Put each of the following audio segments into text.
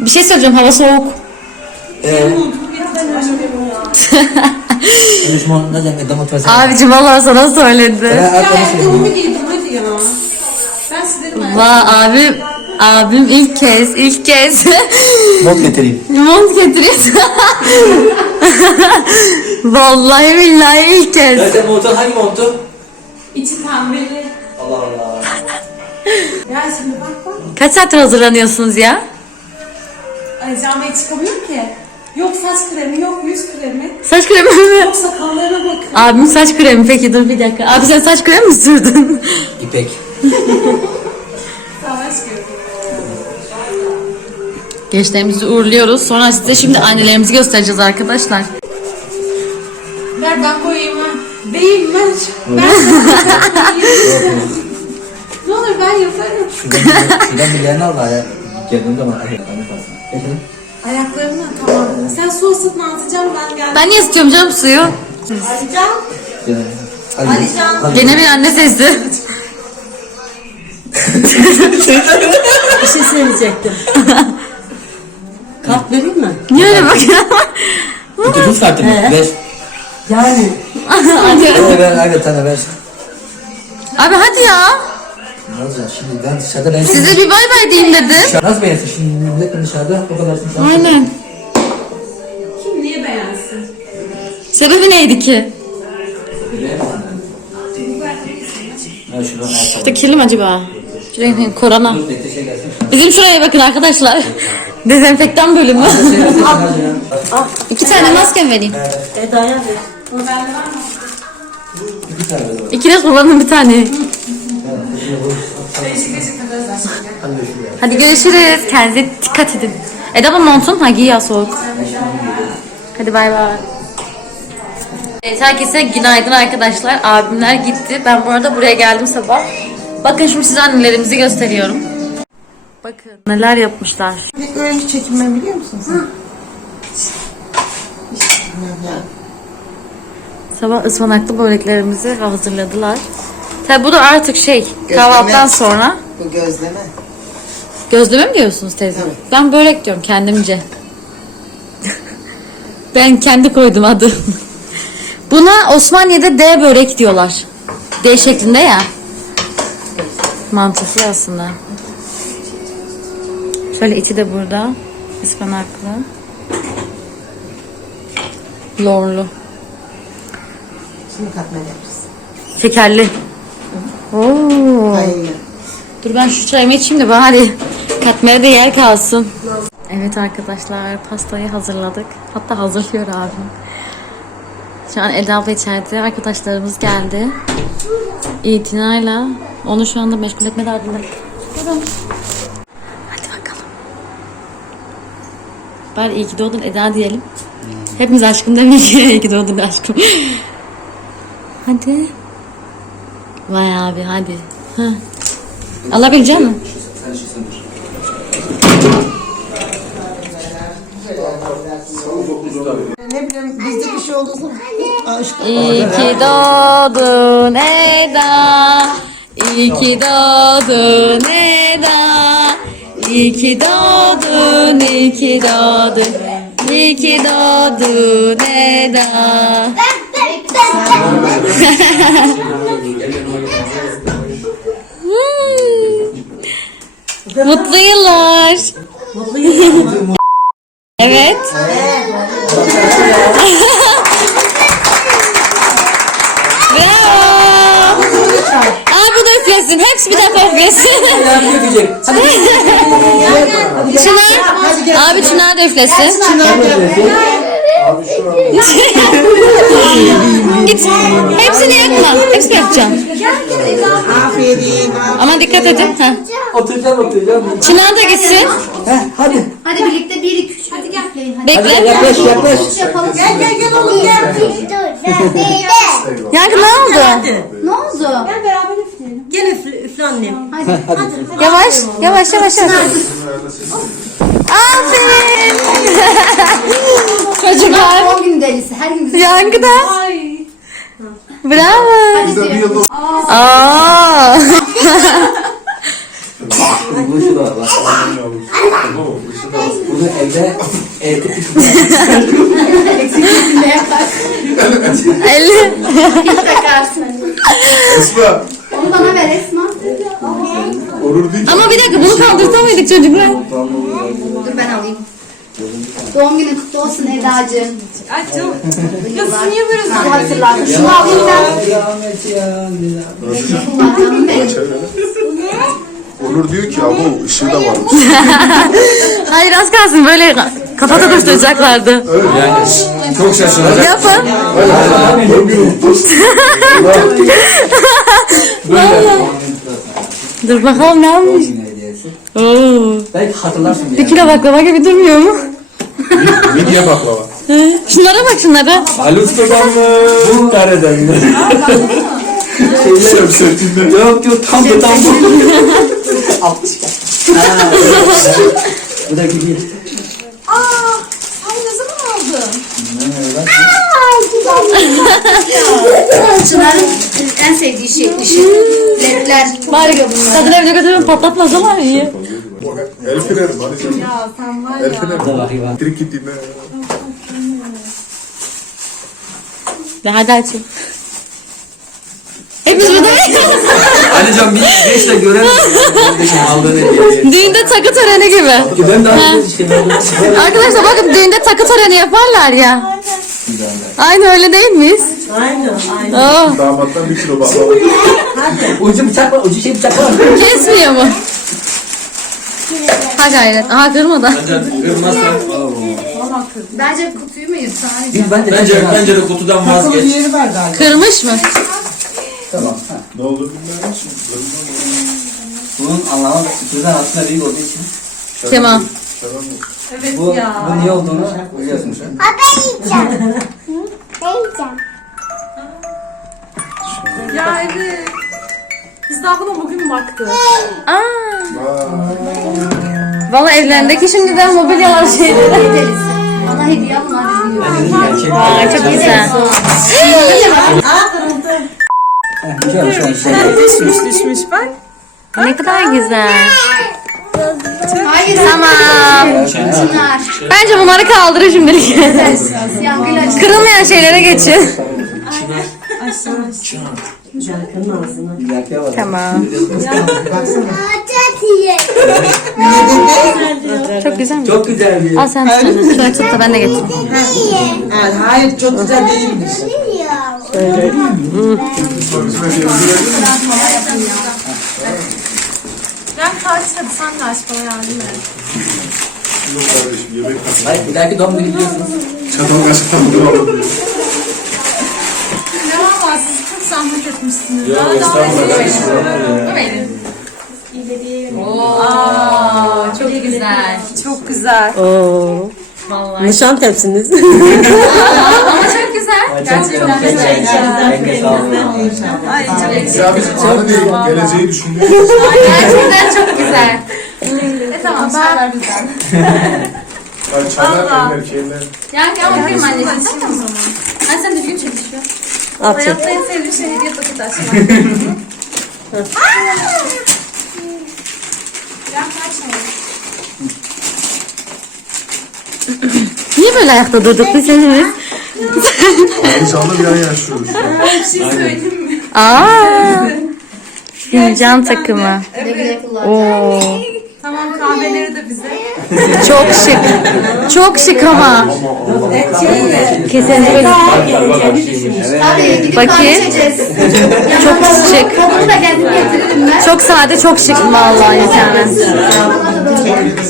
Bir şey söyleyeceğim hava soğuk. Eee? Düşman ne demek damat versene. Abicim valla sana söyledi. Ben arkamı söyleyeyim. Ayakkabımı giydim hadi ya. Ben ayakkabımı. Va abim abim ilk kez ilk kez Mont getireyim. mont getiriyor. Vallahi billahi ilk kez. Zaten montun hangi montu? İçi pembeli. Allah Allah. Ya şimdi bak bak. Kaç saattir hazırlanıyorsunuz ya? Camiye çıkamıyorum ki. Yok saç kremi, yok yüz kremi. Saç kremi mi? Yok sakallarına bakın. Abim saç kremi peki dur bir dakika. Abi sen saç kremi mi sürdün? İpek. Savaş. Gençlerimizi uğurluyoruz. Sonra size şimdi annelerimizi göstereceğiz arkadaşlar. Ver ben koyayım ha. Değil ben. Ben Ne olur ben yaparım. Şuradan, şuradan bir yerini al da ya. Geldiğim zaman ayaklarını tamam. Sen su ısıtma atacağım ben geldim. Ben niye istiyorum canım suyu? Alican. Gelin. Hadi. Gene bir anne sesi. Bir şey söyleyecektim. Kart vereyim mi? Niye öyle bakıyorsun? Bir tuz kartı mı? Ver. Yani Ver ver evet tane ver. Abi hadi ya. Ne olacak şimdi ben dışarıda ben Size bir bay bay diyeyim dedim. Nasıl beğensin şimdi millet dışarıda o kadar insan. Aynen. Kim niye beğensin? Sebebi neydi ki? Şunu ayakkabı. İşte kirli mi acaba? Şuraya korona. Dur bekle şey gelsin. Bizim şuraya bakın arkadaşlar. Dezenfektan bölümü. Şey gelsin ya. İki tane maske vereyim. Eda'ya ver. O bende var mı? Bir tane. İkiniz kullanın bir tane. Değişik değişik. Hadi. Hadi görüşürüz. Kendinize dikkat edin. Eda bu montun ha giy ya soğuk. Hadi bay bay. Evet herkese günaydın arkadaşlar. Abimler gitti. Ben bu arada buraya geldim sabah. Bakın şimdi size annelerimizi gösteriyorum. Bakın neler yapmışlar. Öyle çekinme biliyor musun sen? Sabah ıspanaklı böreklerimizi hazırladılar. Tabi bu da artık şey kahvaltıdan sonra. Bu gözleme. Gözleme mi diyorsunuz teyze? Ben börek diyorum kendimce. ben kendi koydum adı. Buna Osmaniye'de D börek diyorlar. D şeklinde ya. Mantıklı aslında. Şöyle içi de burada. Ispanaklı. Lorlu. Şimdi katmer yaparız. Şekerli. Oo. Hayır. Dur ben şu çayımı içeyim de bari katmere de yer kalsın. Evet arkadaşlar pastayı hazırladık. Hatta hazırlıyor abim. Şu an Eda abla içeride. Arkadaşlarımız geldi. İtinayla onu şu anda meşgul etme derdinde. Hadi bakalım. Bari iyi ki doğdun Eda diyelim. Hepimiz aşkım demeyin ki iyi ki doğdun aşkım. Hadi. Vay abi hadi. Heh. Alabilecek misin? Ne bileyim bizde bir şey oldu. İyi ki doğdun Eda. İyi ki doğdun Eda. İyi ki doğdun, iyi ki doğdun. İyi ki doğdun Eda. Hmm. Mutlu yıllar. Evet. Bravo. Hadi Çınar. Abi Çınar da üflesin. Git. Hepsini yakma. Hepsini yapacağım. Aferin. Ama dikkat edin. Ha. oturacağım oturacağım. Çınar da gitsin. Heh, hadi. Hadi birlikte 1 2 3 hadi gel. Hadi. Bekle. Yaklaş yaklaş. Yapalım. Gel gel gel oğlum gel. Yankı ne oldu? Ne oldu? Gel beraber. Gel üfle, üfle annem. Yavaş. Yavaş yavaş yavaş. Aferin. Çocuklar. Doğum günü delisi. Her gün bize. Yankı da. Ay. Bravo. Hadi diyor. Aa. Bu şu da var. Bunu evde evde? 50. Hiç takarsın. Esma. Onu bana ver Esma. Olur değil. Ama bir dakika bunu kaldırsa mıydık çocuklar? Dur ben alayım. Doğum günün kutlu olsun Eda'cığım. Ay canım. Ya siz niye böyle Sizi hatırladım. Şunu alayım ben. Rahmet ya. Kullan canım benim. Onur diyor ki abo ışığı da varmış. Hayır az kalsın böyle kafa tutuşturacaklardı. Yani çok şaşıracak. Yapın. Dur bakalım ne hediyesi. Oo. Belki hatırlarsın Bir kilo baklava gibi durmuyor mu? Midye baklava. Şunlara bak şunlara. Ali Usta'dan mı? Bu nereden mi? Şemsettin'den. Yok yok tam bu tam bu. Altmış gel. Ha, Bu da gibi. Aa, sen ne zaman aldın? Çınar'ın en sevdiği şey ışık. Ledler. Bari kadın evine götürün patlatmasalar iyi. El canım. Ya sen var El ya. Da bakayım ha. Elektrik gittiğinde. De hadi açın. Hepimiz burada Alican bir geç de görelim. Kardeşim aldığın hediyeyi. Düğünde takı töreni gibi. Ben daha önce işte Arkadaşlar bakın düğünde takı töreni yaparlar ya. Aynı öyle değil miyiz? Aynı, aynı. Oo, Damattan bir kilo baklava. Ucu bıçak var, ucu şey bıçak var. kesmiyor mu? Ha gayret. Aha kırmadan. Kırmazsan. Bence kutuyu mu yırtsan? Biz bence bence bence de kutudan vazgeç. Yeri var galiba. Kırmış mı? Tamam. ha. Ne oldu bilmiyorum. Bunun anlamı sürprizen aslında büyük olduğu için. Kemal. Evet Bu, ya. bu niye olduğunu biliyorsun sen. Ya evet. Biz daha buna bugün baktık. Aa. Valla evlerindeki şimdiden mobilyalar şeyleri. Bana hediye alın hadi diyor. Gerçek. Aa çok güzel. Şey olmuş. Düşmüş düşmüş bak. Ne kadar güzel. Hayır. Tamam. Çınar. Bence bunları kaldırın şimdilik. Yangın açın. Kırılmayan şeylere geçin. Tamam. Çok güzel mi? Çok güzel bir. Al sen tut. Şöyle tut da ben de getireyim. Hayır çok güzel değilmiş. Ben kaç hadi sen de aç bana yardım et. Yok kardeşim yemek Hayır bir dahaki doğum günü gidiyorsunuz. çatal kaşıktan alabiliyor. Ne var siz çok zahmet etmişsiniz. Yok estağfurullah. Oo, çok güzel. Çok güzel. Oo. Vallahi. Nişan tepsiniz. Ama çok güzel. Gerçekten güzel. Sağ olun. Ay çok Ya biz anı değil, geleceği düşünüyoruz. Gerçekten çok güzel. E tamam şeyler güzel. Ay çaylar eller kirler. Yani ama kırma anneciğim. Tamam mı? Ay sen düzgün. Al çek. Hayatta en sevdiğim şey hediye paketi açmak. Ya kaçmayın. Niye böyle ayakta durduk biz hepimiz? Heyecanlı bir an yaşıyoruz. Bir şey söyleyeyim mi? Aa. Fincan takımı. Kullan. Oo. Tamam kahveleri de bize. Çok şık. Çok şık ama. Kesinlikle. Hadi gidip Bakayım. Çok şık. Kabını da kendim getiririm ben. Çok sade, çok şık vallahi yani.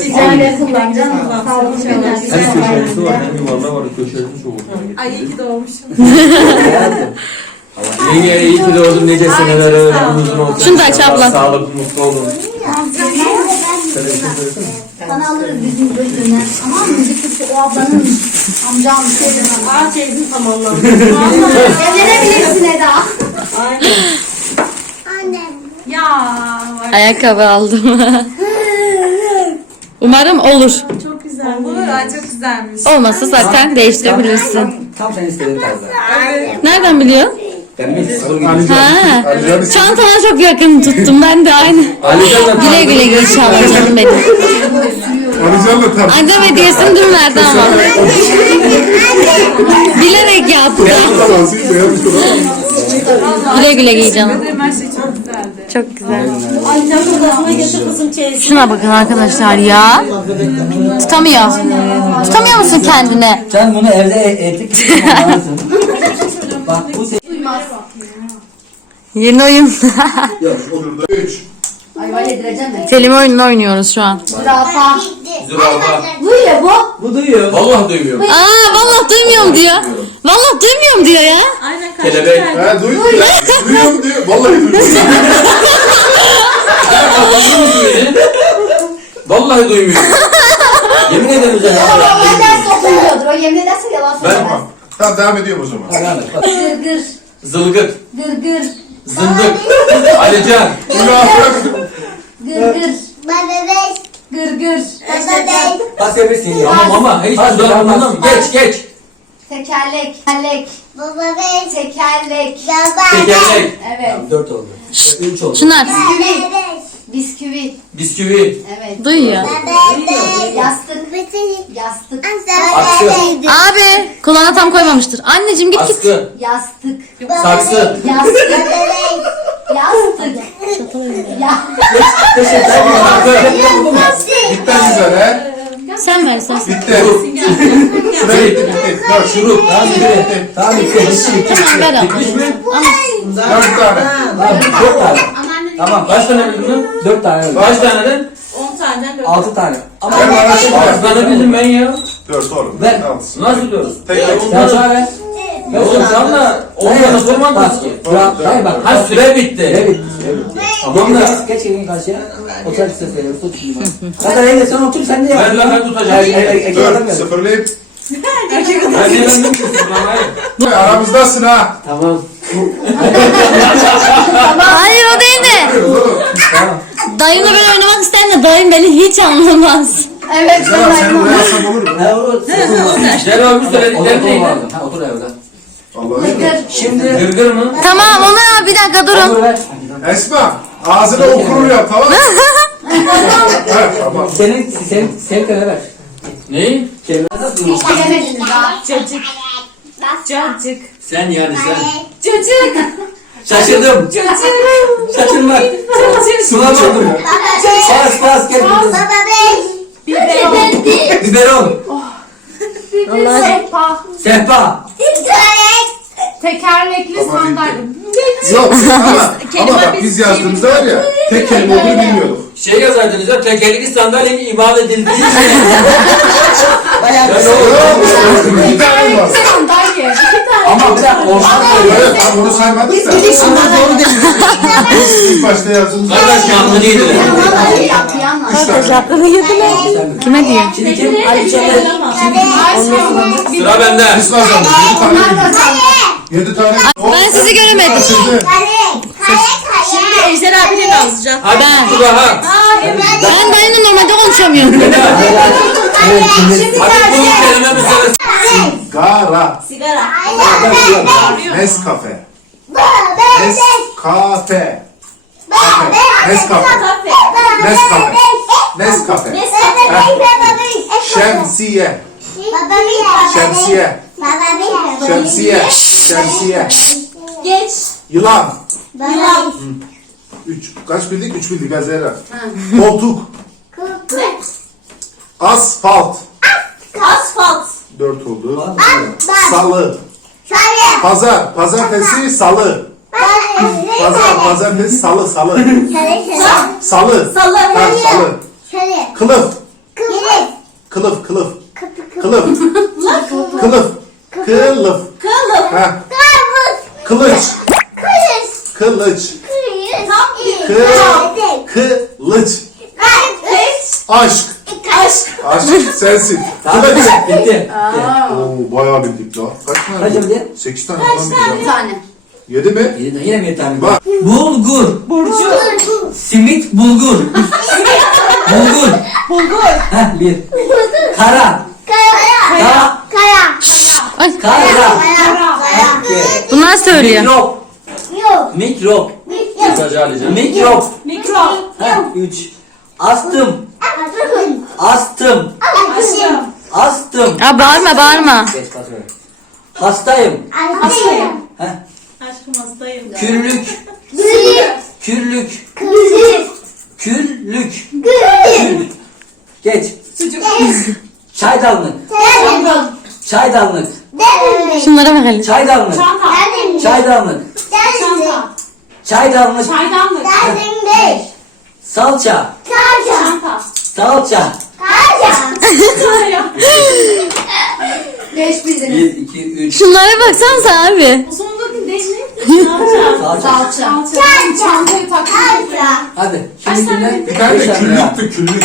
Güzel kullan canım. Sağlıklı günler. köşesi var. Yuvarla var. Köşesi çok Ay iyi ki doğmuşsun. Yenge iyi ki doğdun nice senelere. Şunu da aç abla. Sağlıklı mutlu olun. Sana alırız bizim bölümden. Tamam mı? Bizim o ablanın amcam teyzem. Aa teyzem tamamlandı. Evlenebilirsin Eda. Ya var. Ayakkabı aldım. Umarım olur. Çok güzel. Olur ay çok güzelmiş. Olmazsa zaten değiştirebilirsin. Tam senin istediğin tarzda. Nereden biliyorsun? Ha. Çantana çok yakın tuttum ben de aynı. Güle güle giy inşallah canım benim. Alican'la tartıştık. Annem hediyesini dün verdi ama. Bilerek yaptı. Güle güle giy canım. Şey çok güzeldi. Çok güzel. Şuna bakın arkadaşlar ya. Tutamıyor. Tutamıyor musun kendini? Sen bunu evde e- kullanırsın. Bak bu Yeni oyun. Yok. Ayva yedireceğim mi? Kelime oyununu oynuyoruz şu an. Zürafa. Zürafa. Duyuyor bu. Bu duyuyor. Vallahi duymuyorum. Aa vallahi duymuyorum diyor. Vallahi duymuyorum diyor ya. Aynen karşı Kelebek. He duy. Duyuyor mu diyor. Vallahi duyuyor. Vallahi duymuyorum. Yemin ederim üzerine. Normal ders okumuyordur. O yemin ederse yalan söylemez. Tamam. Tamam devam ediyorum o zaman. Gırgır. Zılgıt. Gırgır. Zındık. Alican. Gırgır. Gırgır. Pas verirsin ya. Tamam ama hiç hadi. Geç geç. Tekerlek. Tekerlek. Tekerlek. Tekerlek. Evet. Dört oldu. Üç oldu. Çınar Bisküvi. Bisküvi. Evet. duyuyor. Yastık. Yastık. Askı. Abi kulağına tam koymamıştır. Anneciğim git git. Askı. Yastık. Saksı. Yastık. Yastık. Ya. Sakı. Bitti güzel he. Sen ver sen. Bitti. Şuraya bitti bitti. Dört. Şurup. Tamam bitti. Tamam bitti. Bitti. Tamam ver al. Bitmiş mi? Dört tane. Tamam dört tane. Tamam. Kaç tane bildin? Dört tane. Kaç tane de? 10 taneden 4. Altı tane. Ama Ben bana tane bildim ben ya? Dört oğlum. Ver. Altı. Nasıl diyoruz? Tek tek. sen sana ver. Ya oğlum sen de 10 tane sormadınız ki. Bırak. Hayır bak. Ha süre bitti. Evet. Evet. Tamam da. Geç, evin karşıya. Otur veriyor. Tut şimdi bak. Zaten evde sen otur sen de yap. Ben tutacağım. Evet, evet, Dört. Sıfırlayıp. Ben de ben de Aramızdasın ha. Tamam. Hayır o değil de. Dayımla ben oynamak isterim de dayım beni hiç anlamaz. Evet. Güzel abi seni buraya alsam olur mu? Ha, o- Gel abi Otur, söylediklerim neydi? otur evde. Allah'ım. Şimdi Gırgır mı? Tamam onu bir dakika durun. Esma. Ağzına okurur yap tamam mı? Evet tamam. Senin senin senin kelime ver. Neyi? Kelime Bilemediniz daha. Cacık. Cacık. Sen yani sen. Cacık. Şaşırdım. Cacık. Şaşırmak. Cacık. Sunamadım. Sehpa. Tekerlekli sandalye. Yok ama, ama bak biz yazdığımızda var ya tek kelime olduğunu bilmiyorduk. Şey yazaydınız ya tekerlekli sandalyenin imal edildiği şey. Bayağı Ya bir? İki tane var. Sandalye. Ama bir dakika ortak Evet tam onu saymadık da. İlk başta yazdığımızda. Kardeş yandı değildiler. Vallahi yaptı yanlış. Üç tane. Aklını yediler. Kime diyor? Sıra bende. Biz kazandık. Yedi tane. Ben sizi göremedim. Şimdi Ejder abiyle de alacağım. Hadi Ben. Ben dayımla normalde konuşamıyorum. Hadi bu kelimemiz arası. Sigara. Sigara. Nescafe. Nescafe. Nescafe. Nescafe. Nescafe. Şemsiye. Şemsiye. Şemsiye. Şemsiye. Geç. Yılan. Yılan. Üç. Kaç bildik? Üç bildik. Azera. Koltuk. Asfalt. Asfalt. Dört oldu. Salı. Pazar. Pazartesi salı. Pazar. Pazartesi salı. Salı. Salı. Salı. Ha, salı. Kılıf. Kılıf. Kılıf. Kılıf. Kılıf. Kılıf. Kılıf. Ha. Kılıç. Kılıç. Kılıç. Geç. Aşk. Aşk. Aşk sensin. Tamam bitti. Bitti. Oo bayağı bildik la. Kaç tane? Kaç oldu? Sekiz tane falan bildik. Bir tane. Yedi mi? Yine, yine mi bir tane? Bak. Bulgur. Burcu. Simit bulgur. bulgur. Bulgur. Heh bir. Kara. Kara. Ay, Kara. Kara. Bunlar söylüyor. Mikrop. Mikrop. Sadece Alican. Mikrop. Mikro. Heh üç. Astım. Astım. Aşkım. Astım. Ya bağırma bağırma. Geç basıyorum. Hastayım. Hastayım. Heh. Aşkım hastayım. Kürlük. Gülük. Kürlük. Gülük. Kürlük. Gülük. Geç. Sucuk. Çaydanlık. Çaydanlık. Dedim. Şunlara bak hele. Çaydanlık. Çanta. Çaydanlık. Dedim. Çaydanlık. Çaydanlık. Dedim Salça. Salça. Kaca. Çaya. Beş bizim. 1, 2, 3. Şunlara baksanıza abi. O sondaki deş ne? Salça. Salça. Çanta. Çantayı. Kaca. Hadi. Kaç Şimdi tane? dinle. Bir tane de Beş tane daha. küllüktü küllük.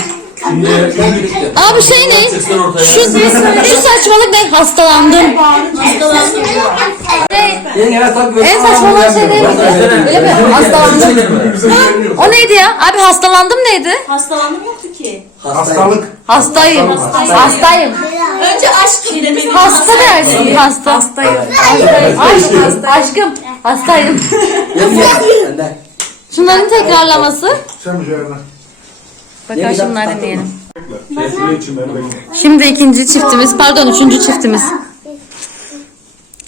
Küllüktü. Abi şey ne? Şu, şu saçmalık ne? Hastalandım. Hastalandım. En saçma olan şey değil mi? Öyle mi? Hastalandım. O neydi ya? Abi hastalandım neydi? Hastalandım yoktu ki. Hastalık. Hastayım. Hastayım. Önce aşk kelimeni. Hasta dersin. Hasta. Hastayım. Aşk, aşkım. Hastayım. Şunların tekrarlaması. Sen şey yerine. Bakalım şunları için ben bekle. Şimdi ikinci çiftimiz, pardon üçüncü çiftimiz.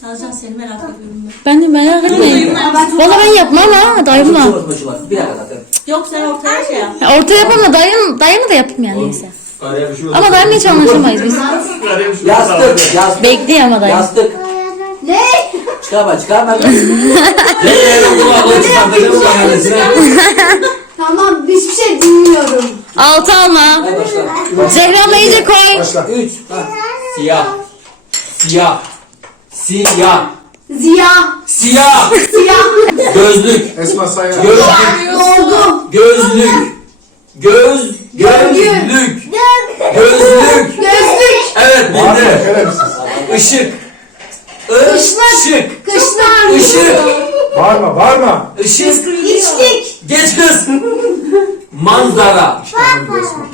Nazcan seni merak ediyorum ben. De merak etmeyin. Valla ben yapmam ha dayımla. Çok çalışma şu var. Bir dakika zaten. Yok sen ortaya şey yap. Ya Orta yapamam da dayım, dayımı da yapayım yani neyse. Bir şey Ama dayımla hiç anlaşamayız biz. Yastık. Yastık. Bekliyor ama dayım. Yastık. Ne? Çıkarma çıkarma. Yeni kulaklığı çıkartacağım ulan Tamam hiçbir şey bilmiyorum. Altı alma. Hadi başla. Zehra iyice koy. Başla. 3. Siyah. Siyah. Siyah. Ziya. Siyah. Siyah. Gözlük. Esma Sayar. Gözlük. Doldu. Gözlük. Göz. Gözlük. Gözlük. Gözlük. Evet bildi. şerefsiz. Işık. Işık. Kışlar. Işık. Bağırma bağırma. Işık. İçlik. Geç kız. Manzara.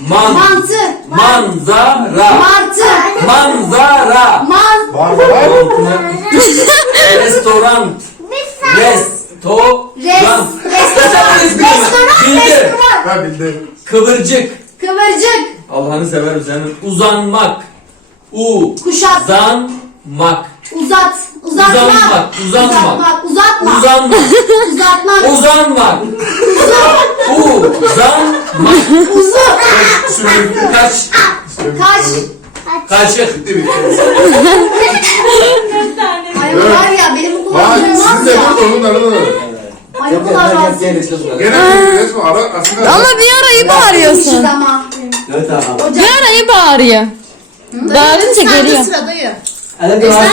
Man. Mantı. Manzara. Martı. Manzara. Man. Bağırma bağırma. Restoran. Restoran. Res. Restoran. Restoran. Bildi. Restoran. Ha bildi. Kıvırcık. Kıvırcık. Allah'ını severim senin. Uzanmak. U. Kuşat. Zanmak. Uzat. Uzatmak. Uzanmak, uzanmak. Uzatmak. Uzatmak. Uzanmak. Uzatmak. Uzanmak. Uzanmak. Uzun. Sürekli. Kaç. Bitti bitti. Ay var ya benim Bak kulağım olmaz de ya. burada onun arada. Ay kulağım. Gene bir resmi ara aslında. Ama bir arayı bağırıyorsun. Ama. Bir arayı bağırıyor. Bağırınca geliyor. sıradayı. Hadi bir var.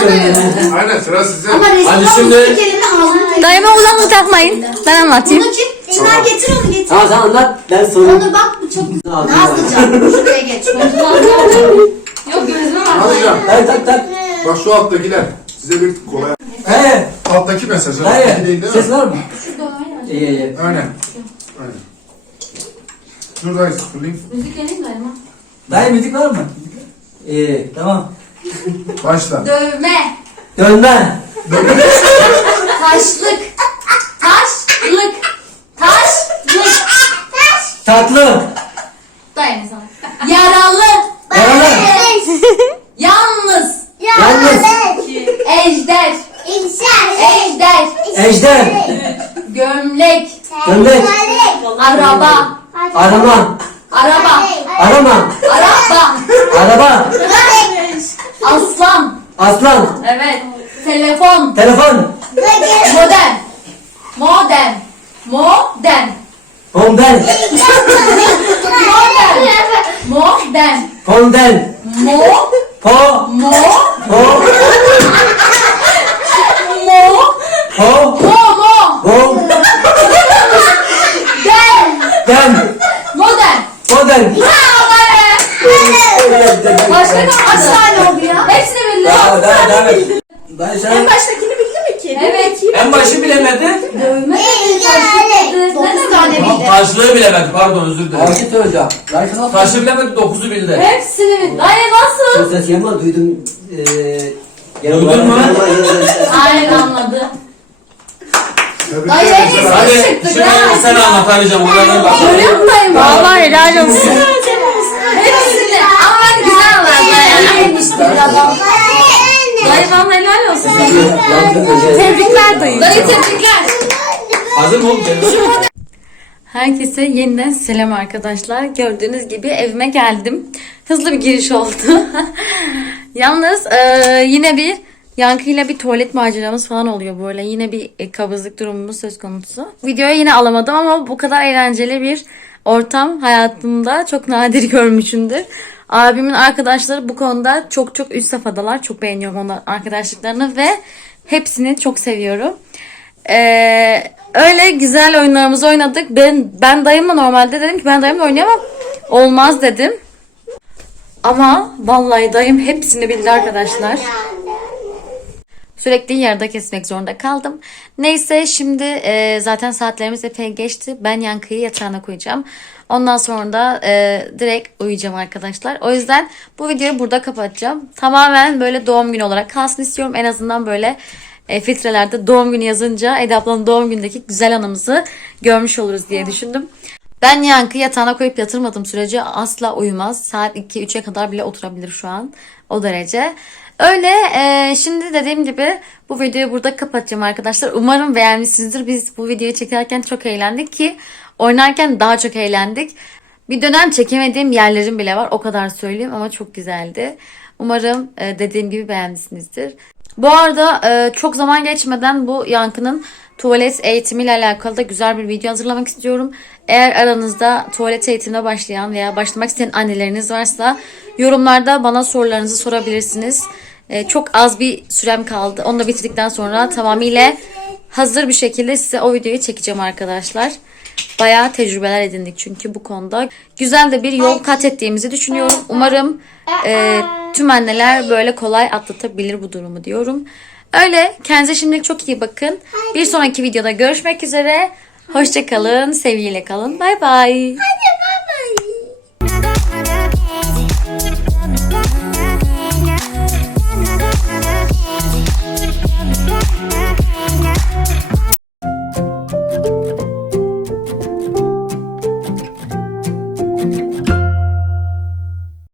Aynen sıra size. Ama Hadi Hadi şimdi- şimdi... kelime ağzını Dayıma uzaklık takmayın. Ben anlatayım. Bunu kim? Çınar getir onu getir. Tamam sen anlat. Ben sorayım. Onu bak bu çok Tamam, Nazlıcan. Şuraya geç. Yok gözüme bak. Hadi can. Tak tak tak. Bak şu alttakiler. Size bir kolay. He. Alttaki mesaj. Alttaki değil değil mi? Ses var mı? İyi iyi. Aynen. Aynen. Dayı sıfırlayayım. Müzik geleyim dayıma. Dayı müzik var mı? İyi tamam. Başla. Dövme. Dönme. Taşlık. Taşlık. Taşlık. Tatlı. Dayanın sana. Yaralı. Yaralı. Yalnız. Yalnız. Ejder. Ejder. Ejder. Gömlek. Gömlek. Araba. Arama. Araba. Arama. Araba. Araba. Aslan. Evet. Telefon. Telefon. Modem. Modem. Modem. Fondel. Modem. Modem. Fondel. Mo. Po. Mo. Po. Mo. Po. Mo. Mo. Po. Dem. Dem. Modem. Fondel. Başka kaç tane oldu ya? Hepsini bildim. Devam devam devam et. Dayı En sen baştakini bildi mi ki? Evet. en başı bilemedi. Dövme. Dokuz tane Tamam bildim. taşlığı bilemedi pardon özür dilerim. Akit hocam. Taşı bilemedi dokuzu bildi. Hepsini bildim. Dayı nasıl? Ses Yaman duydum. Eee Duydun mu? Aynen anladı. Ederim en iyisi sana. Hadi çıktı. şimdi bravo. sen anlat Alican. Buradan bak. Görüyor musun dayı? Vallahi helal olsun. Hepsini. Dayı bana helal olsun. Tebrikler dayı. Dayı tebrikler. Hazır mı oğlum? Herkese yeniden selam arkadaşlar. Gördüğünüz gibi evime geldim. Hızlı bir giriş oldu. Yalnız e, yine bir yankıyla bir tuvalet maceramız falan oluyor böyle. Yine bir e, kabızlık durumumuz söz konusu. Videoya yine alamadım ama bu kadar eğlenceli bir ortam hayatımda çok nadir görmüşümdür. Abimin arkadaşları bu konuda çok çok üst safhadalar. Çok beğeniyorum onların arkadaşlıklarını ve hepsini çok seviyorum. Ee, öyle güzel oyunlarımızı oynadık. Ben ben dayımla normalde dedim ki ben dayımla oynayamam. Olmaz dedim. Ama vallahi dayım hepsini bildi arkadaşlar. Sürekli yarıda kesmek zorunda kaldım. Neyse şimdi e, zaten saatlerimiz epey geçti. Ben Yankı'yı yatağına koyacağım. Ondan sonra da e, direkt uyuyacağım arkadaşlar. O yüzden bu videoyu burada kapatacağım. Tamamen böyle doğum günü olarak kalsın istiyorum. En azından böyle e, filtrelerde doğum günü yazınca Eda ablanın doğum günündeki güzel anımızı görmüş oluruz diye düşündüm. Ben Yankı yatağına koyup yatırmadığım sürece asla uyumaz. Saat 2-3'e kadar bile oturabilir şu an. O derece. Öyle e, şimdi dediğim gibi bu videoyu burada kapatacağım arkadaşlar. Umarım beğenmişsinizdir. Biz bu videoyu çekerken çok eğlendik ki oynarken daha çok eğlendik. Bir dönem çekemediğim yerlerim bile var. O kadar söyleyeyim ama çok güzeldi. Umarım e, dediğim gibi beğenmişsinizdir. Bu arada e, çok zaman geçmeden bu yankının tuvalet eğitimiyle alakalı da güzel bir video hazırlamak istiyorum. Eğer aranızda tuvalet eğitimine başlayan veya başlamak isteyen anneleriniz varsa yorumlarda bana sorularınızı sorabilirsiniz. E, çok az bir sürem kaldı. Onu da bitirdikten sonra tamamıyla hazır bir şekilde size o videoyu çekeceğim arkadaşlar. Bayağı tecrübeler edindik çünkü bu konuda. Güzel de bir yol kat ettiğimizi düşünüyorum. Umarım e, tüm anneler böyle kolay atlatabilir bu durumu diyorum. Öyle kendinize şimdilik çok iyi bakın. Bir sonraki videoda görüşmek üzere. Hoşçakalın, sevgiyle kalın. Bay bay.